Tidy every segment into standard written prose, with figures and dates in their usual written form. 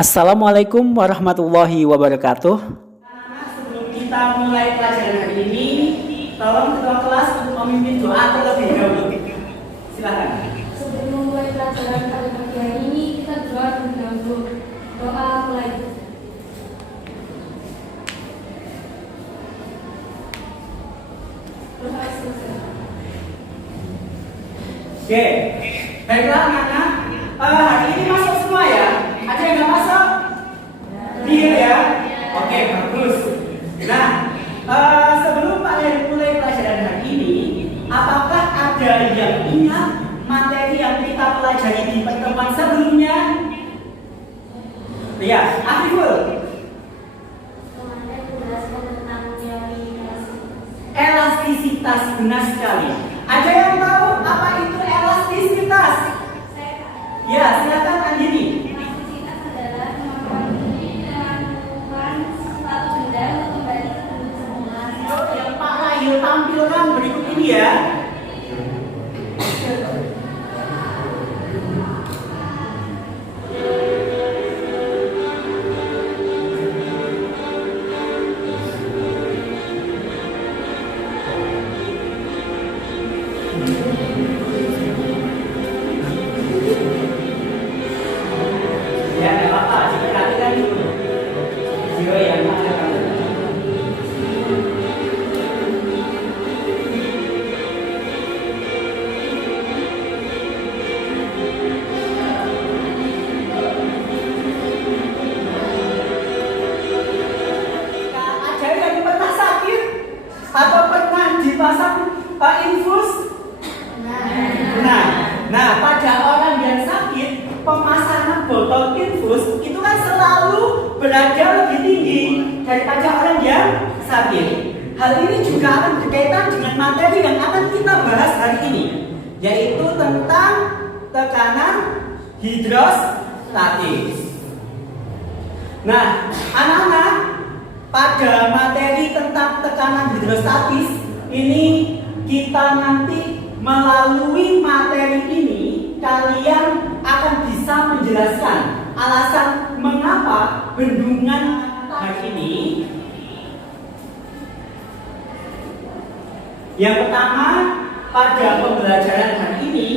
Assalamualaikum warahmatullahi wabarakatuh. Sebelum kita mulai pelajaran hari ini, tolong ketua kelas untuk memimpin doa terlebih dahulu. Silakan. Sebelum mulai pelajaran pada pagi hari ini, kita doa terlebih dahulu. Doa mulai. Doa selesai. Oke, baiklah anak-anak. Hari ini masuk semua ya? Ada yang nggak masuk? Iya ya. Oke, bagus. Nah, sebelum Pak Heri mulai pelajaran hari ini, apakah ada yang ingat materi yang kita pelajari di pertemuan sebelumnya? Ya, Afiful. Kemarin menjelaskan tentang teori Elastisitas, benar sekali. Ada yang tahu apa itu elastisitas? Ya, silakan Andini. elastisitas adalah kemampuan melakukan suatu benda untuk kembali ke bentuk semula. Yang Pak Rahil tampilkan berikut ini ya. Ya, nggak apa-apa, diperhatikan dulu. Video yang mana kamu? Ada yang pernah sakit atau pernah dipasang infus? Nah, pada orang yang sakit, pemasangan botol infus itu kan selalu berada lebih tinggi daripada orang yang sakit. Hal ini juga akan berkaitan dengan materi yang akan kita bahas hari ini, yaitu tentang tekanan hidrostatis. Nah, anak-anak, pada materi tentang tekanan hidrostatis ini kita nanti melalui materi ini kalian akan bisa menjelaskan alasan mengapa bendungan hari ini. Yang pertama, pada pembelajaran hari ini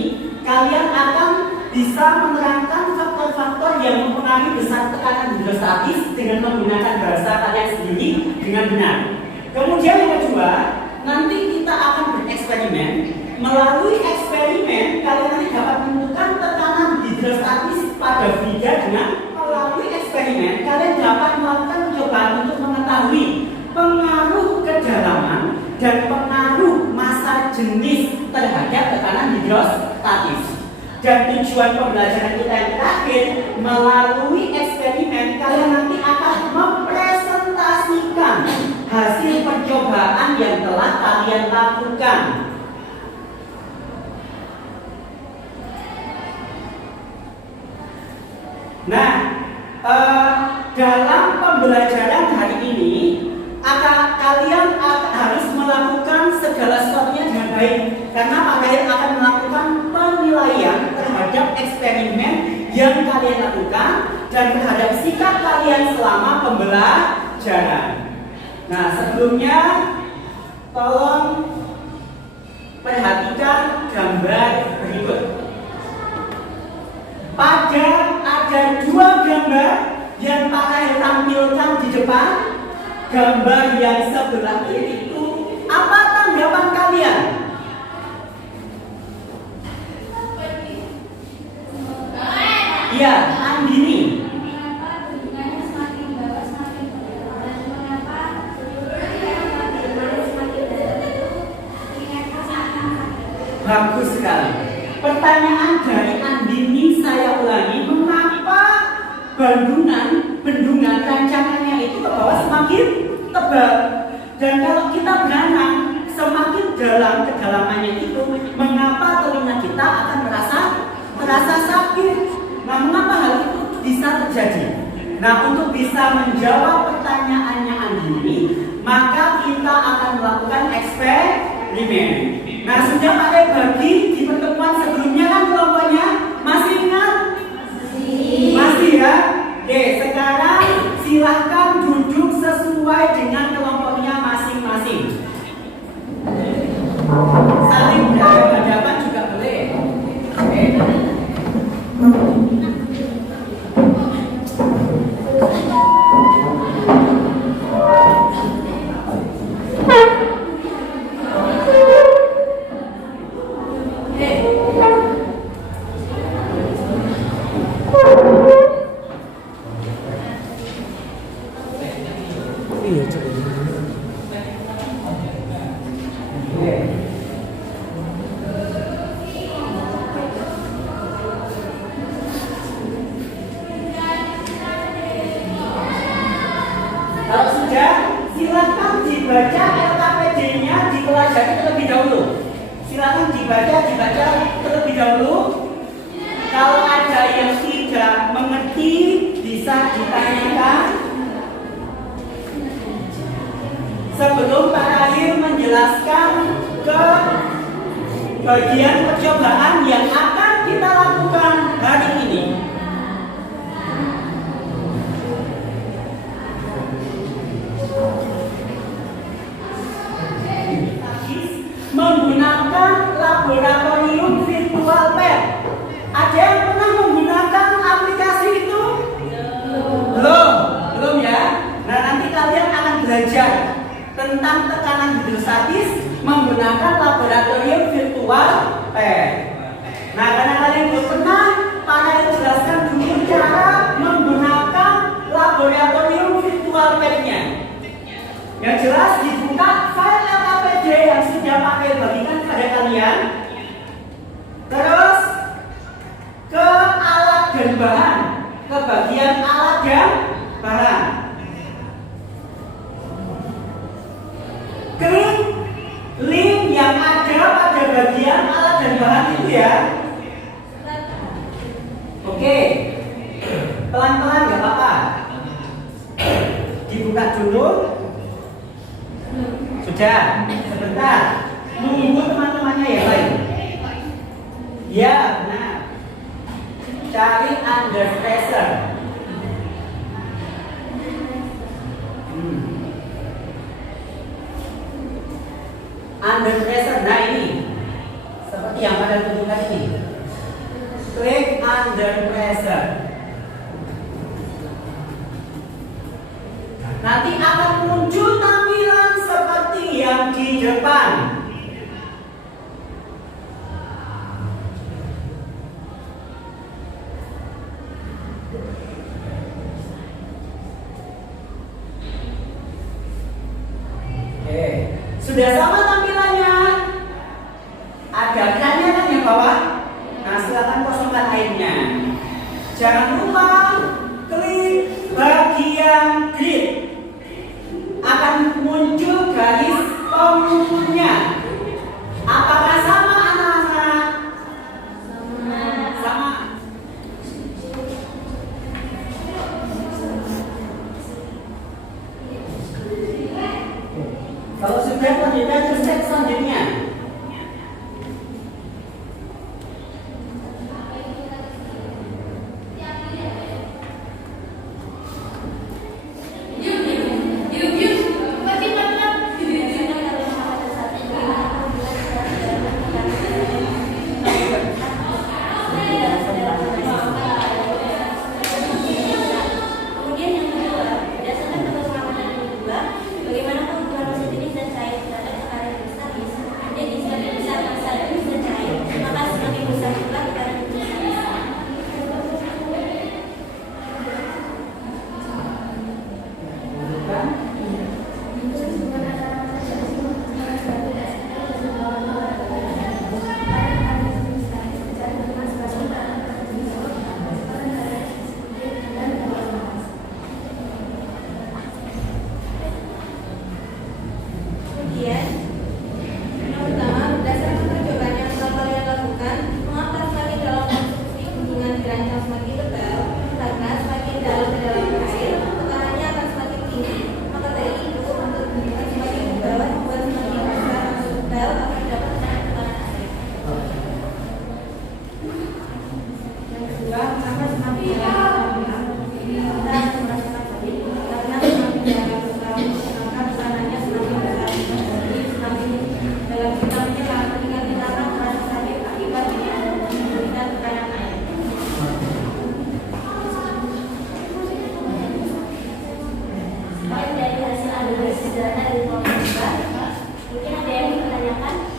kalian akan bisa menerangkan faktor-faktor yang mempengaruhi besar tekanan hidrostatis dengan menggunakan bahasa kalian sendiri dengan benar. Kemudian yang kedua, nanti kita akan bereksperimen. Melalui eksperimen, kalian nanti dapat menentukan tekanan hidrostatis pada benda dengan melalui eksperimen, kalian dapat melakukan percobaan untuk mengetahui pengaruh kedalaman dan pengaruh massa jenis terhadap tekanan hidrostatis. Dan tujuan pembelajaran kita yang terakhir, melalui eksperimen, kalian nanti akan mempresentasikan hasil percobaan yang telah kalian lakukan. Nah, dalam pembelajaran hari ini kalian harus melakukan segala sesuatunya dengan baik, karena kalian akan melakukan penilaian terhadap eksperimen yang kalian lakukan dan terhadap sikap kalian selama pembelajaran. Nah, sebelumnya tolong perhatikan gambar berikut. Ada dua gambar yang Pak Rahel tampilkan di depan. Gambar yang sebelah kiri itu, apa tanggapan kalian? Iya, Andini. Mengapa bendungannya semakin bawah semakin bergerak dan mengapa yang semakin dalam itu ingatnya semakin sakit? Bagus sekali. Pertanyaan dari Andini saya ulangi, mengapa bendungan rancangannya itu ke bawah semakin tebal? Dan kalau kita berenang semakin dalam kedalamannya itu, mengapa telinga kita akan merasa sakit? Nah, mengapa hal itu bisa terjadi? Nah, untuk bisa menjawab pertanyaannya Andini, maka kita akan melakukan eksperimen. Nah, sudah pakai bagi di pertemuan sebelumnya kan kelompoknya? Masih ingat? Masih ya? Oke, sekarang silahkan duduk sesuai dengan kelompoknya masing-masing. Saling berhadapan juga boleh. Oke. Kalau sudah, silakan dibaca LKPD-nya, dipelajari terlebih dahulu. Silakan dibaca terlebih dahulu. Kalau ada yang tidak mengerti, bisa ditanyakan sebelum Pak Rahim menjelaskan ke bagian percobaan yang akan kita lakukan hari ini. Menggunakan laboratorium virtual lab. Ada yang pernah menggunakan aplikasi itu? Belum ya. Nah, nanti kalian akan belajar tentang tekanan hidrostatis menggunakan laboratorium virtual lab. Nah, karena kalian belum pernah, Pak jelaskan dulu cara menggunakan laboratorium virtual lab-nya. Yang jelas dibuka file LKPD yang sudah pakai bagikan pada kalian. Terus ke alat dan bahan, ke bagian alat dan bahan. Klik link yang ada pada bagian alat dan bahan itu ya. Oke, pelan-pelan gak apa-apa. Dibuka dulu. Sudah, sebentar. Nunggu teman-temannya yang lain. Ya, benar. Cari under pressure. Under pressure, nah ini seperti yang pada tunjukkan ini. Klik under pressure. Nanti akan muncul tampilan seperti yang di depan. Oke, sudah sama tampilannya. Ada kannya kan yang bawah. Nah, silakan kosongkan airnya. Jangan lupa klik bagian grid. Akan muncul garis pengukurnya. Apakah sama anak-anak? Sama. Kalau sudah, lanjutkan ke step selanjutnya.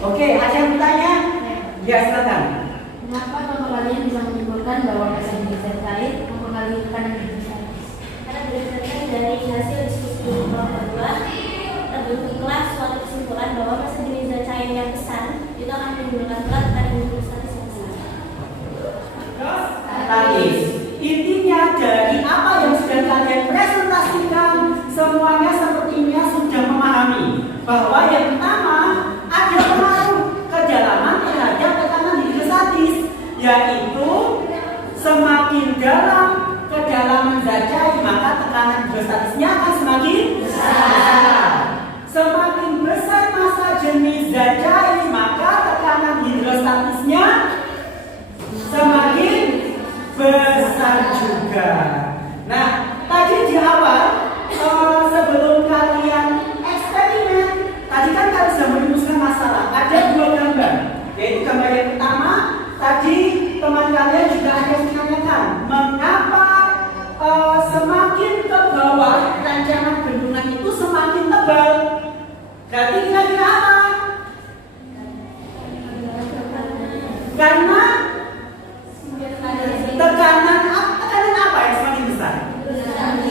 Oke, ada yang bertanya? Ya, silakan. Kenapa kalau kalian bisa menyimpulkan bahwa bahasa Indonesia terkait mempengaruhi tekanan hidrostatis? Karena berdasarkan dari hasil diskusi kelompok kedua, terbentuklah suatu kesimpulan bahwa bahasa Indonesia cair yang besar itu akan menimbulkan tekanan hidrostatis yang besar. Statis. Intinya dari apa yang sudah kalian presentasikan, semuanya sepertinya sudah memahami bahwa yang pertama ada pengaruh kedalaman terhadap tekanan hidrostatis, yaitu semakin dalam kedalaman zat cair maka tekanan hidrostatisnya akan semakin besar. Semakin besar massa jenis zat cair maka tekanan hidrostatisnya semakin besar juga. Nah, tadi di awal sebelum kalian eksperimen, tadi kan kalian sudah merumuskan masalah. Ada dua gambar, yaitu gambar yang pertama. Tadi teman kalian juga ada menanyakan mengapa semakin ke bawah rancangan bendungan itu semakin tebal. Berarti kira-kira apa? Karena tekanan apa yang semakin besar?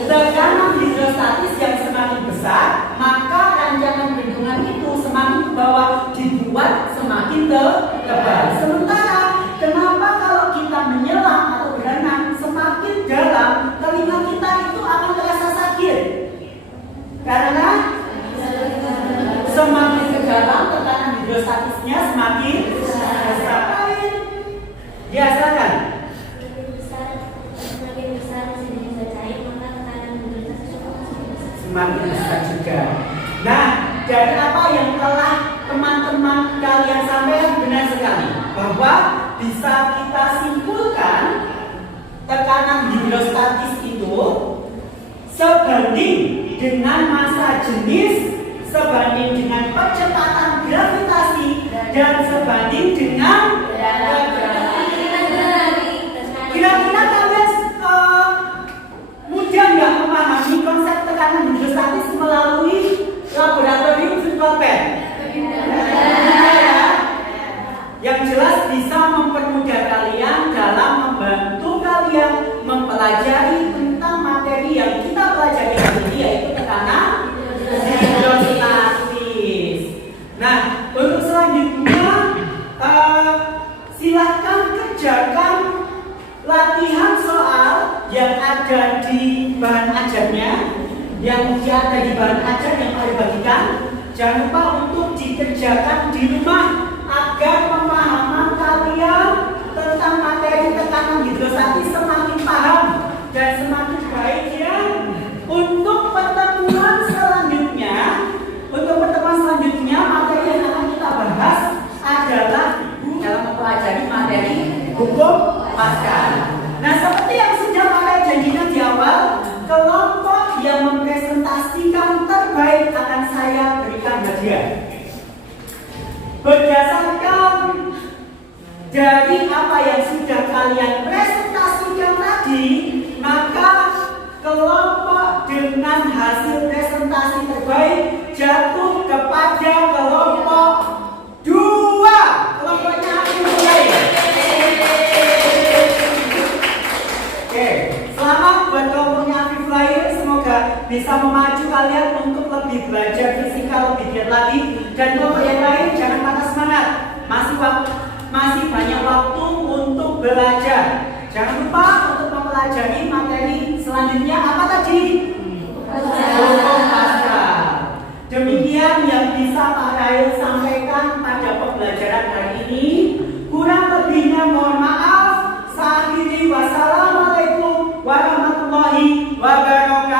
Tekanan hidrostatis yang semakin besar, maka rancangan bendungan itu semakin ke bawah, dibuat semakin tebal. Sementara kenapa kalau kita menyelam atau berenang semakin dalam, telinga kita itu akan terasa sakit? Karena semakin ke dalam tekanan hidrostatisnya semakin besar. Ya, silakan. Semakin besar juga. Nah, dari apa yang telah teman-teman kalian sampaikan benar sekali, bahwa bisa kita simpulkan tekanan hidrostatis itu sebanding dengan massa jenis, sebanding dengan percepatan gravitasi, dan sebanding dengan kira-kira kalian mudah nggak memahami konsep tekanan hidrostatis melalui laboratorium virtual pen? Yang jelas bisa mempermudah kalian dalam membantu kalian mempelajari tentang materi yang kita pelajari hari ini, yaitu tekanan hidrostatis. Nah, untuk selanjutnya silahkan kerjakan latihan soal yang ada di bahan ajarnya, yang ada di bahan ajar yang kalian bagikan. Jangan lupa untuk dikerjakan di rumah agar pemahaman kalian tentang materi tekanan hidrostatis semakin paham dan semakin baik ya. Untuk pertemuan selanjutnya, materi yang akan kita bahas adalah dalam mempelajari materi hukum pascal. Nah, seperti yang sudah kalian janjikan di awal, kelompok yang mempresentasikan terbaik akan saya berikan hadiah. Berdasarkan dari apa yang sudah kalian presentasikan tadi, maka kelompok dengan hasil presentasi terbaik jatuh kepada kelompok 2. Kelompoknya akan mulai. Oke, selamat buat kelompoknya Afif Lahir. Semoga bisa memacu kalian untuk lebih belajar fisika lebih giat lagi. Dan kelompok yang lain jangan patah semangat. Masih banyak waktu untuk belajar. Jangan lupa untuk mempelajari materi selanjutnya apa tadi? Hukum pascal. Demikian yang bisa Pak Rahil sampaikan pada pembelajaran hari ini. Kurang lebihnya mohon maaf. Saya akhiri, wassalamualaikum warahmatullahi wabarakatuh.